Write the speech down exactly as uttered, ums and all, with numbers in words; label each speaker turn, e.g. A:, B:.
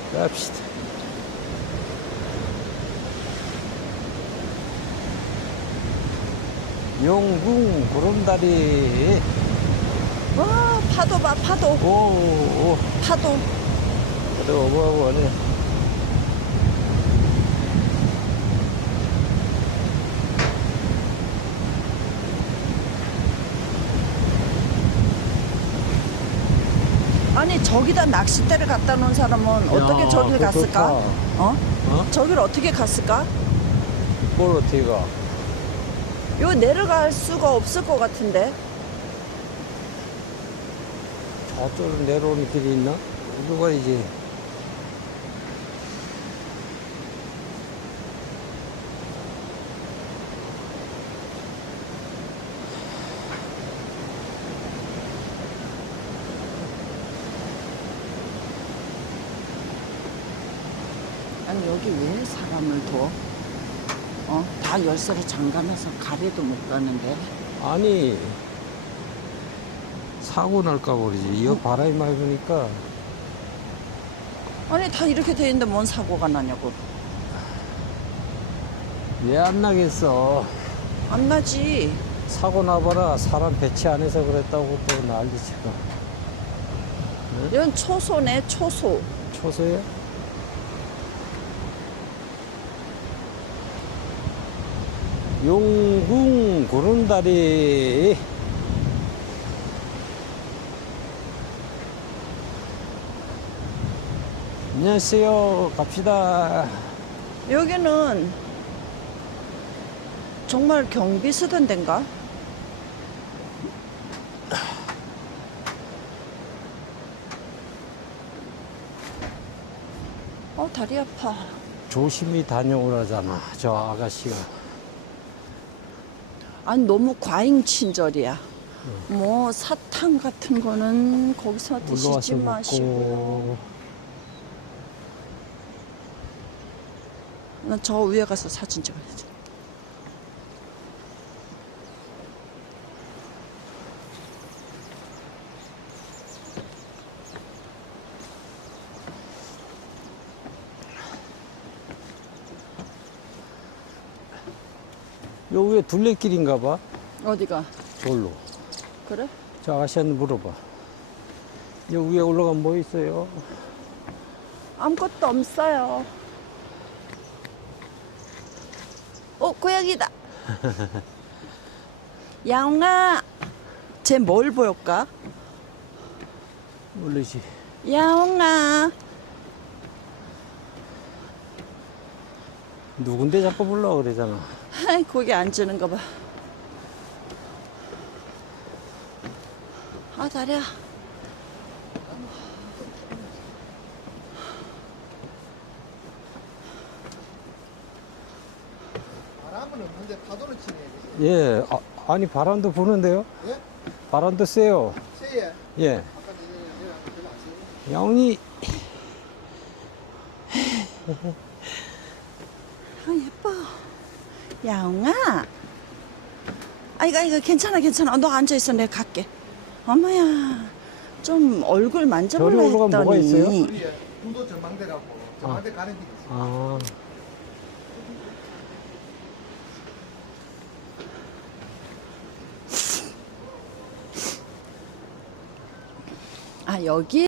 A: 갑시다. 용궁 구름다리.
B: 와, 파도 봐, 파도.
A: 오, 오.
B: 파도.
A: 그래, 어버버네.
B: 아니, 저기다 낚싯대를 갖다 놓은 사람은 어떻게 저길
A: 그거
B: 갔을까?
A: 좋다.
B: 어?
A: 어?
B: 저길 어떻게 갔을까?
A: 뭘 어떻게 가?
B: 요 내려갈 수가 없을 것 같은데.
A: 저쪽으로 내려오는 길이 있나? 이리로 가야지.
B: 아니, 여기 왜 사람을 둬? 어? 다 열쇠를 잠가놔서 가래도 못 가는데.
A: 아니, 사고 날까 버리지. 이 바람이 많이 부니까.
B: 아니, 다 이렇게 돼 있는데 뭔 사고가 나냐고.
A: 왜 안 나겠어?
B: 안 나지.
A: 사고 나봐라. 사람 배치 안 해서 그랬다고 또 난리치고.
B: 이건 초소네, 초소.
A: 초소야? 용궁 구름다리. 안녕하세요. 갑시다.
B: 여기는 정말 경비 쓰던 데인가? 어, 다리 아파.
A: 조심히 다녀오라잖아, 저 아가씨가.
B: 아니, 너무 과잉 친절이야. 뭐 사탕 같은 거는 거기서 드시지
A: 올라와서
B: 마시고.
A: 먹고.
B: 나 저 위에 가서 사진 찍어야지.
A: 요 위에 둘레길인가 봐.
B: 어디가?
A: 저기로.
B: 그래?
A: 저 아가씨한테 물어봐. 요 위에 올라가면 뭐 있어요?
B: 아무것도 없어요. 어, 고양이다. 야옹아, 쟤 뭘 보였까?
A: 모르지.
B: 야옹아.
A: 누군데 자꾸 불러 그러잖아.
B: 아이, 거기 앉는 거 봐. 아, 다리야.
C: 바람은 없는데 파도는 치네.
A: 예, 아, 아니 바람도 부는데요?
C: 예?
A: 바람도 세요.
C: 세예.
A: 예.
C: 아까 내가 별로 안 세요.
A: 야옹이.
B: 아, 예뻐. 야옹아. 아, 이거, 이거 괜찮아, 괜찮아. 너 앉아있어. 내가 갈게. 어머야. 좀 얼굴 만져볼라
A: 저리 올라가면 뭐가 있어요?
B: 했더니.
C: 우리에 구도 전망대 가고 전망대 가는 길이 있어.
A: 아,
B: 아, 여기?